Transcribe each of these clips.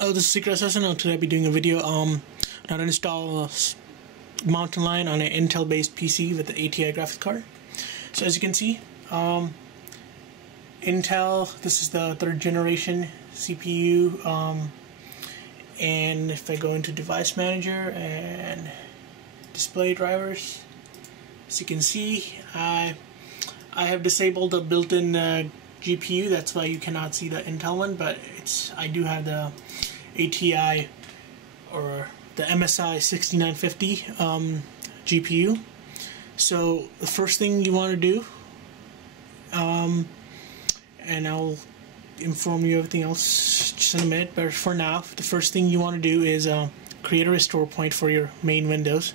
Oh, this is Secret Assassin. Today I'll be doing a video on how to install a Mountain Lion on an Intel-based PC with the ATI graphics card. So as you can see, Intel. This is the 3rd generation CPU. And if I go into Device Manager and Display Drivers, as you can see, I have disabled the built-in GPU. That's why you cannot see the Intel one, but I do have the ATI or the MSI 6950 GPU. So the first thing you want to do, and I'll inform you everything else just in a minute, but for now, the first thing you want to do is create a restore point for your main Windows,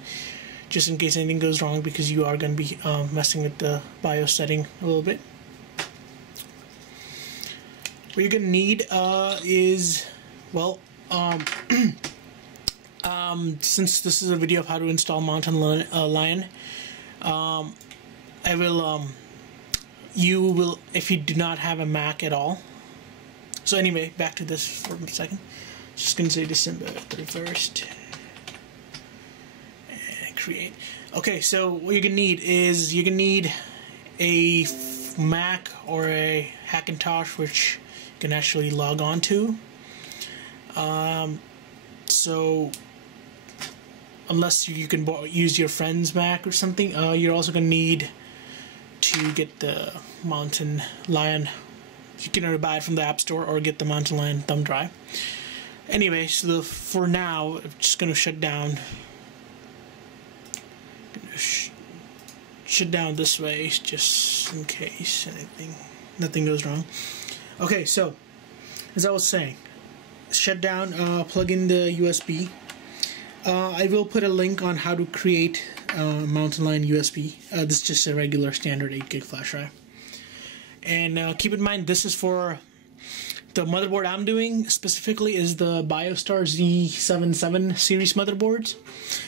just in case anything goes wrong, because you are going to be messing with the BIOS setting a little bit. What you're going to need is, well, since this is a video of how to install Mountain Lion, you will, if you do not have a Mac at all. So anyway, back to this for a second. Just going to say December 31st. And create. Okay, so what you're going to need is, you're going to need a Mac or a Hackintosh, which you can actually log on to. So unless you can use your friend's Mac or something, you're also going to need to get the Mountain Lion. You can either buy it from the App Store or get the Mountain Lion thumb drive. Anyway, so for now, I'm just going to shut down. Shut down this way, just in case nothing goes wrong. Okay, so as I was saying, shut down, plug in the USB. I will put a link on how to create Mountain Lion USB. This is just a regular standard 8 gig flash drive. And keep in mind, this is for the motherboard I'm doing specifically is the BIOSTAR Z77 series motherboards.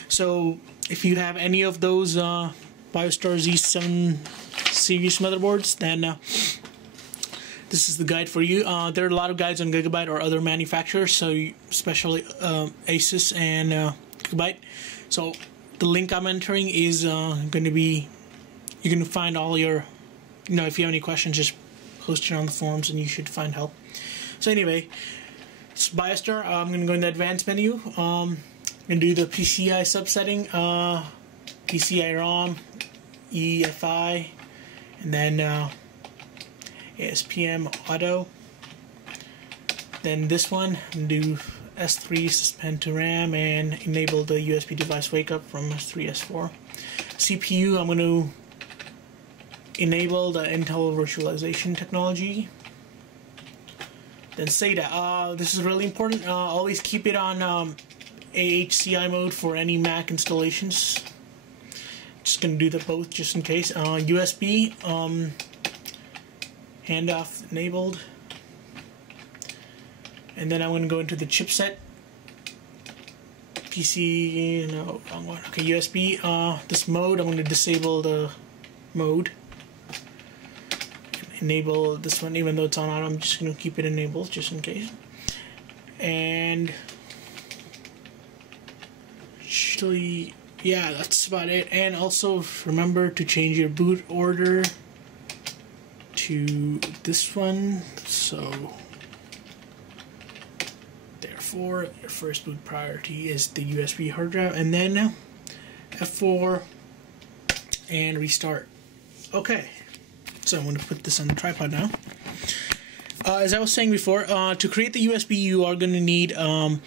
So if you have any of those BIOSTAR Z7 series motherboards, then this is the guide for you. There are a lot of guides on Gigabyte or other manufacturers, so especially Asus and Gigabyte. So the link I'm entering is going to be, you're going to find all your, if you have any questions, just post it on the forums and you should find help. So anyway, it's BIOSTAR. I'm going to go in the advanced menu. I'm going to do the PCI subsetting, PCI ROM, EFI, and then ASPM auto. Then this one, do S3 suspend to RAM and enable the USB device wake up from S3 S4. CPU, I'm going to enable the Intel Virtualisation technology. Then SATA. This is really important. Always keep it on AHCI mode for any Mac installations. Just going to do the both just in case. USB. Handoff enabled, and then I'm going to go into the chipset. PC, no, wrong one. Okay, USB. This mode, I'm going to disable the mode. Enable this one, even though it's on auto. I'm just going to keep it enabled just in case. And actually, yeah, that's about it. And also remember to change your boot order to this one, so therefore your first boot priority is the USB hard drive, and then F4 and restart. Okay, so I'm going to put this on the tripod now. As I was saying before, to create the USB, you are going to need a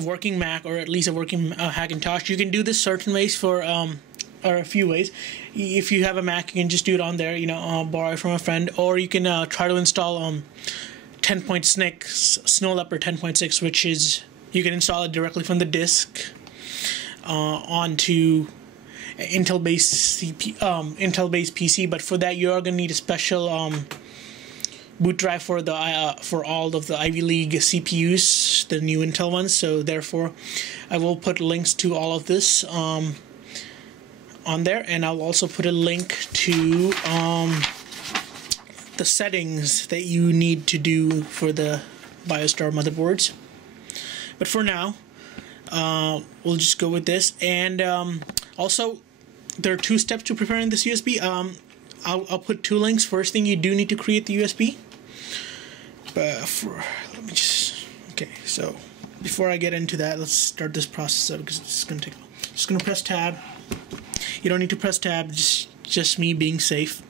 working Mac, or at least a working Hackintosh. You can do this certain ways for or a few ways. If you have a Mac, you can just do it on there, borrow it from a friend, or you can try to install 10.6 Snow Leopard 10.6, which is, you can install it directly from the disk onto Intel-based PC. But for that, you are going to need a special boot drive for the for all of the Ivy League CPUs, the new Intel ones. So therefore, I will put links to all of this on there, and I'll also put a link to the settings that you need to do for the BIOSTAR motherboards. But for now, we'll just go with this. And also, there are 2 steps to preparing this USB. I'll put 2 links. First thing, you do need to create the USB. Let me just, okay, so before I get into that, let's start this process up because it's going to take, just going to press tab. You don't need to press tab, just me being safe.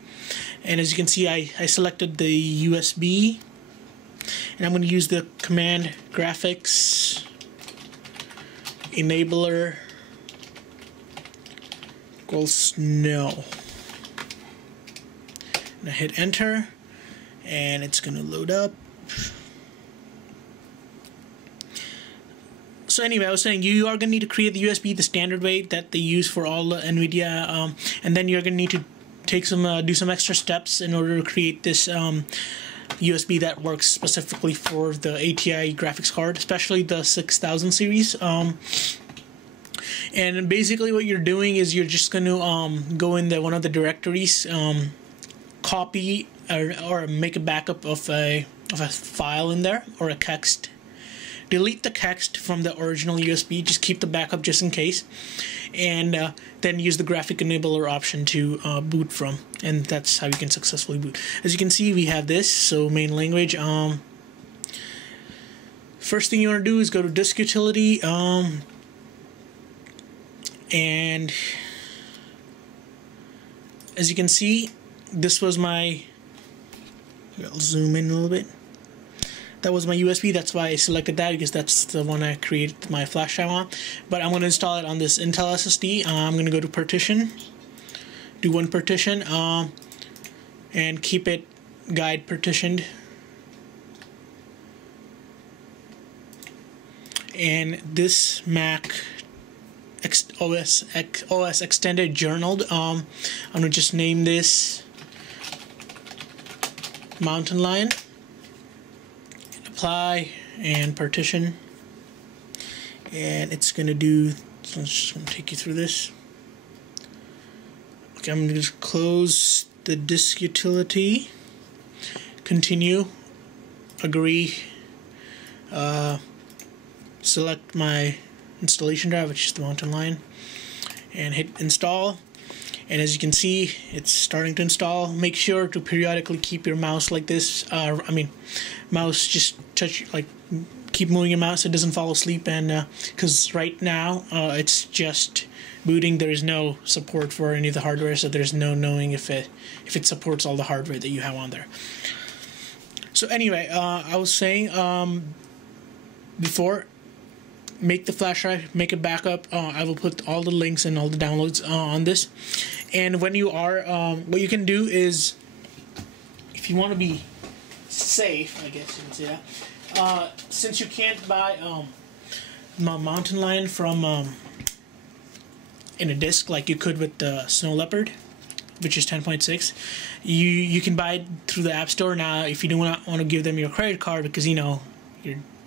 And as you can see, I selected the USB, and I'm going to use the command graphics enabler equals no. And I hit enter, and it's going to load up. So anyway, I was saying you are going to need to create the USB the standard way that they use for all the NVIDIA, and then you're going to need to take do some extra steps in order to create this USB that works specifically for the ATI graphics card, especially the 6000 series. And basically what you're doing is you're just going to go in one of the directories, copy or make a backup of a file in there, or a text. Delete the text from the original USB, just keep the backup just in case, and then use the graphic enabler option to boot from, and that's how you can successfully boot. As you can see, we have this, so main language. First thing you want to do is go to disk utility, and as you can see, this was my, I'll zoom in a little bit. That was my USB, that's why I selected that, because that's the one I created my flash drive on. But I'm going to install it on this Intel SSD. I'm going to go to partition, do 1 partition, and keep it guide partitioned. And this Mac OS extended journaled, I'm going to just name this Mountain Lion. Apply and partition, and it's gonna do, so it's just gonna take you through this. Okay, I'm gonna just close the disk utility, continue, agree, select my installation drive, which is the Mountain Lion, and hit install. And as you can see, it's starting to install. Make sure to periodically keep your mouse like this. Mouse, just touch, like, keep moving your mouse so it doesn't fall asleep. And because right now it's just booting, there is no support for any of the hardware, so there's no knowing if it supports all the hardware that you have on there. So anyway, I was saying before, make the flash drive, make a backup. I will put all the links and all the downloads on this. And when you are, what you can do is, if you want to be safe, I guess you can say that, since you can't buy Mountain Lion from in a disc like you could with the Snow Leopard, which is 10.6, you can buy it through the App Store. Now, if you don't want to give them your credit card because you're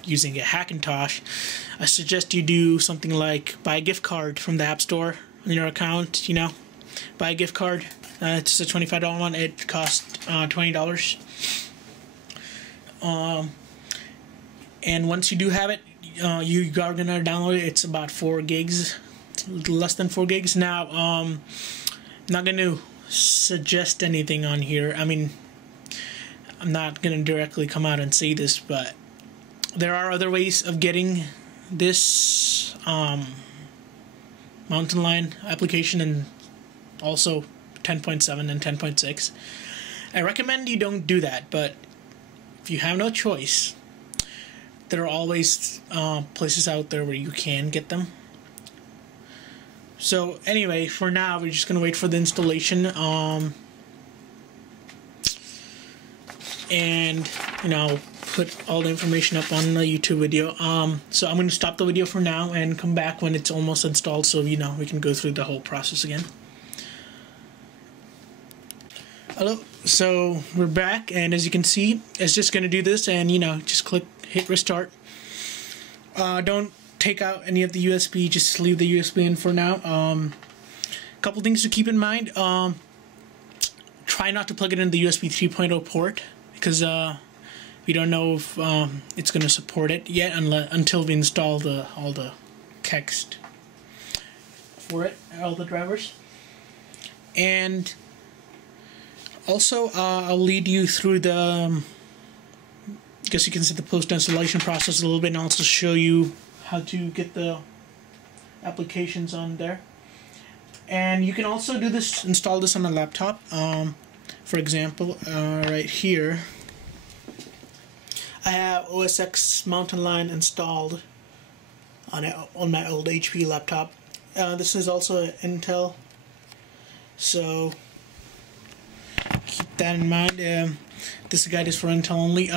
using a Hackintosh, I suggest you do something like buy a gift card from the App Store on your account. Buy a gift card. It's a $25 one. It costs $20. And once you do have it, you are gonna download it. It's about 4 gigs, a little less than 4 gigs. Now, I'm not gonna suggest anything on here. I mean, I'm not gonna directly come out and say this, but there are other ways of getting this Mountain Lion application, and also 10.7 and 10.6. I recommend you don't do that, but if you have no choice, there are always places out there where you can get them. So anyway, for now, we're just going to wait for the installation. And I'll put all the information up on the YouTube video. So I'm going to stop the video for now and come back when it's almost installed, so we can go through the whole process again. Hello, so we're back, and as you can see, it's just going to do this, and just hit restart. Don't take out any of the USB, just leave the USB in for now. Couple things to keep in mind. Try not to plug it in the USB 3.0 port, because We don't know if it's going to support it yet until we install all the text for it, all the drivers. And also, I'll lead you through the, I guess you can see the post-installation process a little bit, and I'll also show you how to get the applications on there. And you can also do this, install this on a laptop. For example, right here, I have OS X Mountain Lion installed on my old HP laptop. This is also an Intel, so keep that in mind. This guide is for Intel only.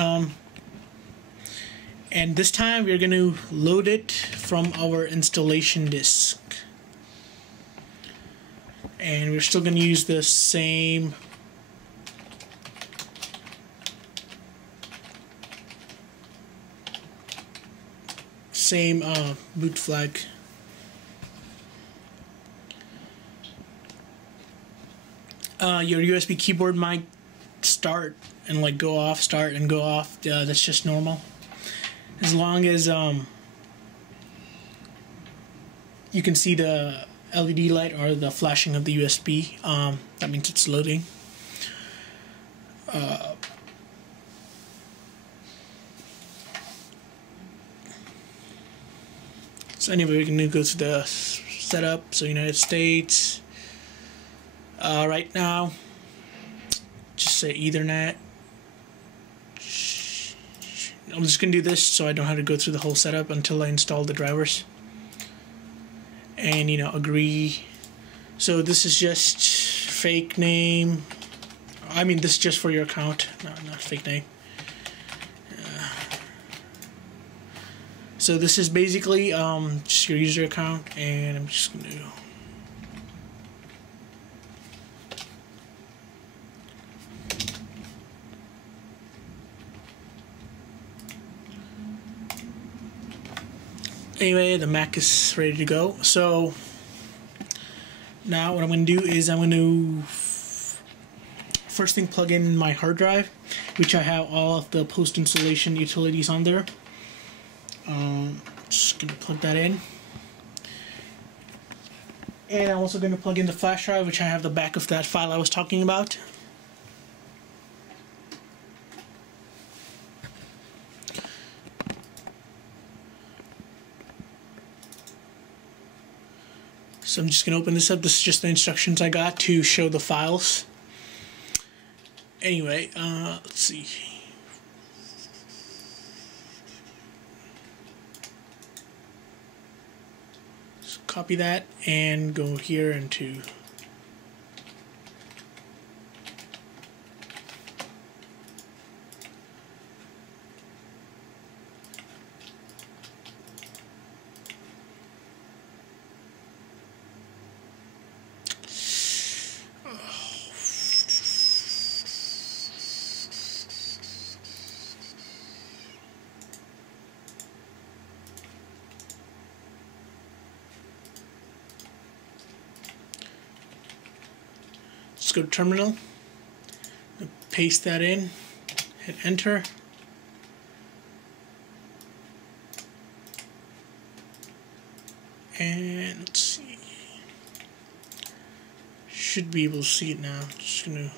And this time we're going to load it from our installation disk. And we're still going to use the same boot flag. Your USB keyboard might start and like go off, start and go off. That's just normal. As long as you can see the LED light or the flashing of the USB, that means it's loading. So anyway, we can go to the setup. So United States. Right now, just say Ethernet. I'm just going to do this so I don't have to go through the whole setup until I install the drivers. And, agree. So this is just fake name. I mean, this is just for your account, not fake name. So this is basically just your user account, and I'm just going to anyway, the Mac is ready to go. So now what I'm going to do is I'm going to first thing plug in my hard drive, which I have all of the post-installation utilities on there. Just going to plug that in. And I'm also going to plug in the flash drive, which I have the back of that file I was talking about. So I'm just going to open this up. This is just the instructions I got to show the files. Anyway, let's see. So copy that and go here into go to terminal, paste that in, hit enter, and let's see, should be able to see it now. Just gonna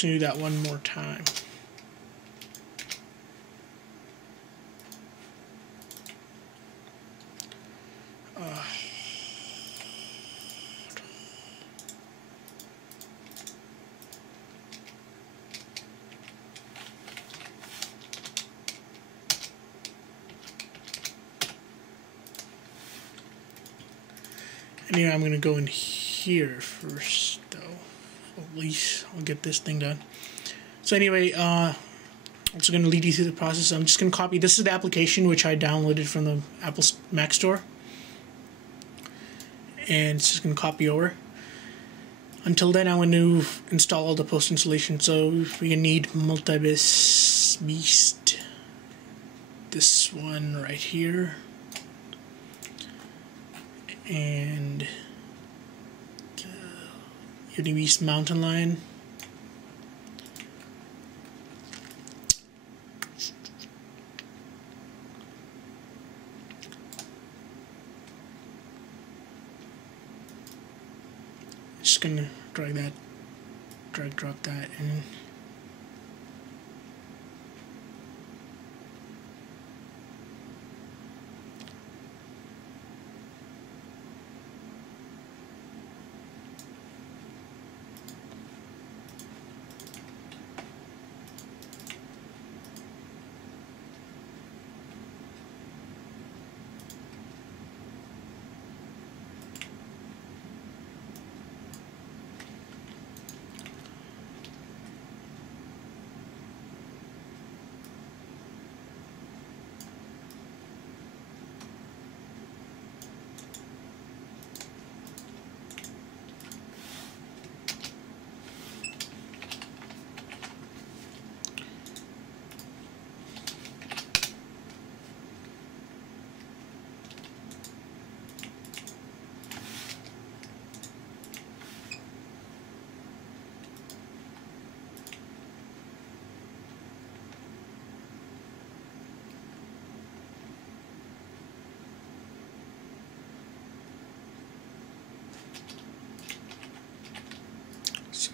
do that one more time. Anyway, I'm going to go in here first, though. At least I'll get this thing done. So anyway, I'm also going to lead you through the process. I'm just going to copy. This is the application which I downloaded from the Apple Mac Store. And it's just going to copy over. Until then, I'm going to install all the post-installation. So we need multi-bis beast. This one right here. And UNIBEST Mountain Lion. Just gonna drag drop that in.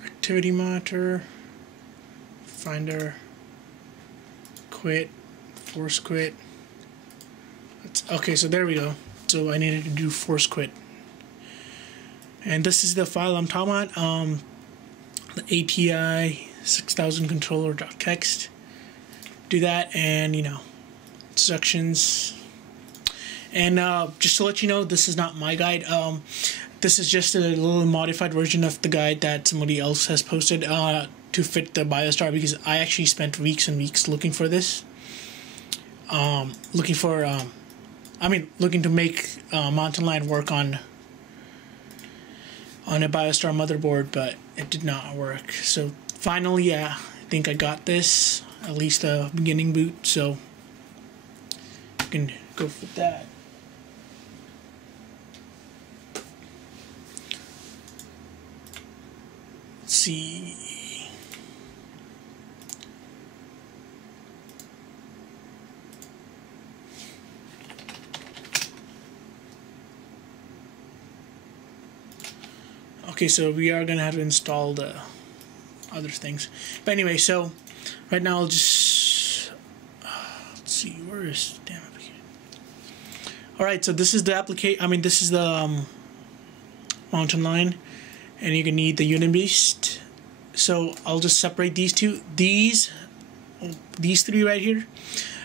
Activity monitor, finder, quit, force quit. Okay, so there we go. So I needed to do force quit, and this is the file I'm talking about. The ATI 6000 controller.txt. Do that, and instructions. And just to let you know, this is not my guide. This is just a little modified version of the guide that somebody else has posted to fit the BIOSTAR, because I actually spent weeks and weeks looking for this. Looking to make Mountain Lion work on a BIOSTAR motherboard, but it did not work. So finally, yeah, I think I got this, at least a beginning boot, so you can go for that. See. Okay, so we are gonna have to install the other things, but anyway, so right now I'll just let's see, where is damn application. All right, so this is the application. This is the Mountain Lion. And you're gonna need the UNIBEST. So I'll just separate these two. These three right here,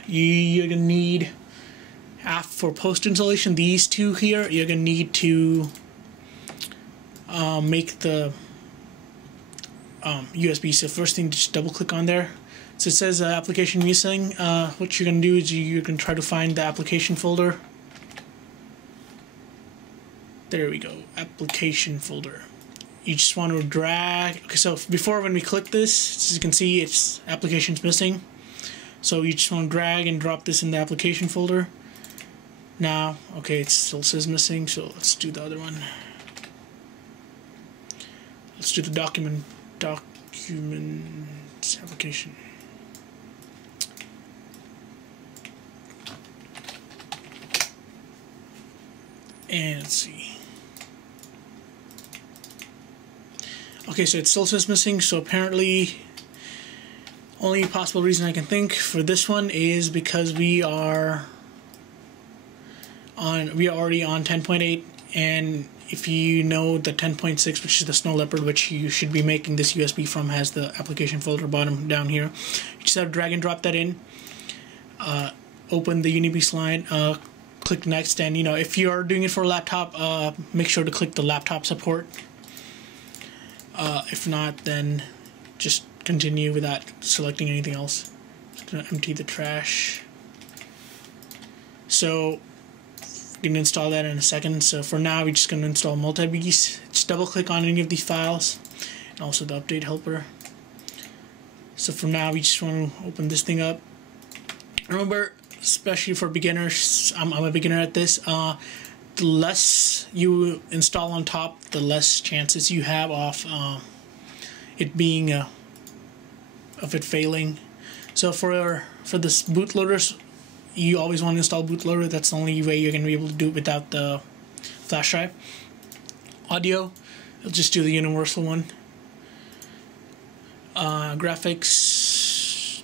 you're gonna need for post installation. These two here, you're gonna need to make the USB. So first thing, just double click on there. So it says application missing. What you're gonna do is you're gonna try to find the application folder. There we go, application folder. You just want to drag. Okay, so before, when we click this, as you can see, it's applications missing. So you just want to drag and drop this in the application folder. Now, okay, it still says missing, so let's do the other one. Let's do the document application. And let's see. Okay, so it still says missing, so apparently only possible reason I can think for this one is because we are already on 10.8, and if you know the 10.6, which is the Snow Leopard, which you should be making this USB from, has the application folder bottom down here. You just have to drag and drop that in, open the UNIBEST line, click next, and if you are doing it for a laptop, make sure to click the laptop support. If not, then just continue without selecting anything else. Just gonna empty the trash. So you can install that in a second. So for now, we're just gonna install multi-beast. Just double click on any of these files, and also the update helper. So for now, we just want to open this thing up. Remember, especially for beginners, I'm a beginner at this. The less you install on top, the less chances you have of it being of it failing. So for this bootloaders, you always want to install bootloader. That's the only way you're going to be able to do it without the flash drive. Audio, I'll just do the universal one. Graphics,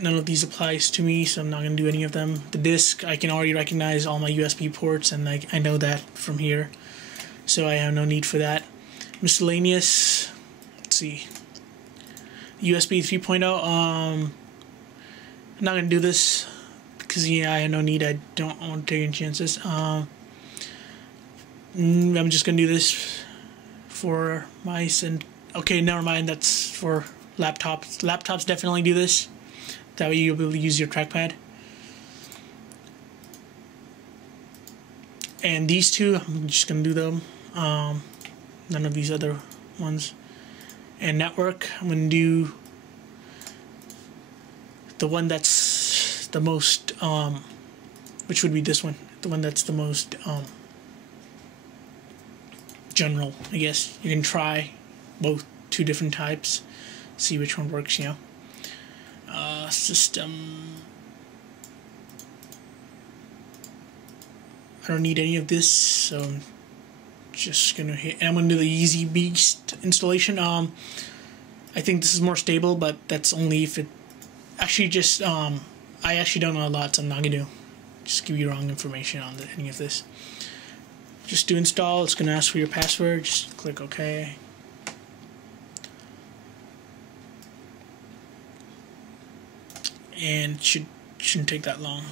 none of these applies to me, so I'm not going to do any of them. The disk, I can already recognize all my USB ports, and I know that from here, so I have no need for that. Miscellaneous, let's see, USB 3.0, I'm not going to do this because I have no need. I don't want to take any chances. I'm just going to do this for mice and okay, never mind, that's for laptops. Laptops definitely do this. That way you'll be able to use your trackpad. And these two, I'm just going to do them. None of these other ones. And network, I'm going to do the one that's the most, which would be this one. The one that's the most general, I guess. You can try both, two different types, see which one works, you know. System, I don't need any of this, so I'm just gonna hit, and I'm gonna do the Easy Beast installation. I think this is more stable, but that's only if it actually just I actually don't know a lot, so I'm not gonna just give you wrong information on any of this. Just do install. It's gonna ask for your password. Just click OK. And shouldn't take that long.